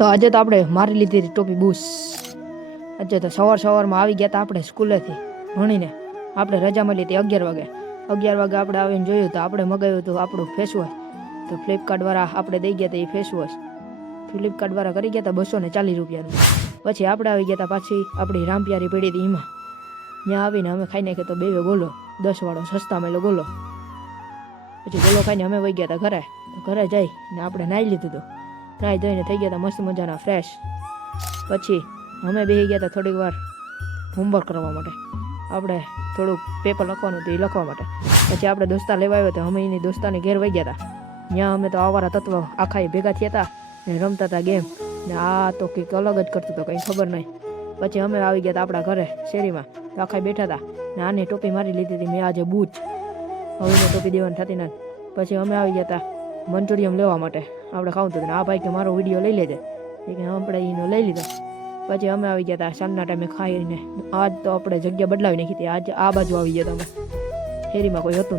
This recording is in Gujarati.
તો આજે તો આપણે મારી લીધી હતી ટોપી બૂસ. આજે તો સવારમાં આવી ગયા હતા આપણે સ્કૂલેથી ભણીને. આપણે રજા મળી હતી 11 વાગે. 11 વાગે આપણે આવીને જોયું તો આપણે મગાવ્યું હતું આપણું ફેસ વોશ. તો ફ્લિપકાર્ટવાળા આપણે દઈ ગયા હતા એ ફેસ વોશ. ફ્લિપકાર્ટવાળા કરી ગયા હતા 240 રૂપિયાનું. પછી આપણે આવી ગયા હતા પાછી આપણી રામપિયારી પડી હતી એમાં. ત્યાં આવીને અમે ખાઈ નાખ્યો તો 2 ગોલો 10 વાળો સસ્તા મળેલો ગોલો. પછી ગોલો ખાઈને અમે વહી ગયા હતા ઘરે. ઘરે જઈને આપણે નાહી લીધું હતું. નાહી ધોઈને થઈ ગયા હતા મસ્ત મજાના ફ્રેશ. પછી અમે બેસી ગયા હતા થોડીક વાર હોમવર્ક કરવા માટે. આપણે થોડુંક પેપર લખવાનું હતું એ લખવા માટે. પછી આપણે દોસ્તા લેવા આવ્યો હતો. અમે એની દોસ્તાને ઘેર વહી ગયા હતા. ત્યાં અમે તો આવારા તત્વ આખા ભેગા થયા હતા ને રમતા હતા ગેમ. ને આ તો કંઈક અલગ જ કરતું હતો, કંઈ ખબર નહીં. પછી અમે આવી ગયા હતા આપણા ઘરે શેરીમાં. તો આખા બેઠા હતા ને આની ટોપી મારી લીધી હતી મેં આજે બૂચ. હવે ટોપી દેવાની થતી નથી. પછી અમે આવી ગયા હતા મંચુરિયમ લેવા માટે. આપણે ખાવું હતું. આ ભાઈ કે મારો વિડીયો લઈ લેજે. એ કે આપણે એનો લઈ લીધો. પછી અમે આવી ગયા હતા સાંજના ટાઈમે ખાઈને. આજ તો આપણે જગ્યા બદલાવી નાખી હતી. આજ આ બાજુ આવી ગયા હતા અમે. શેરીમાં કોઈ હતું નહીં.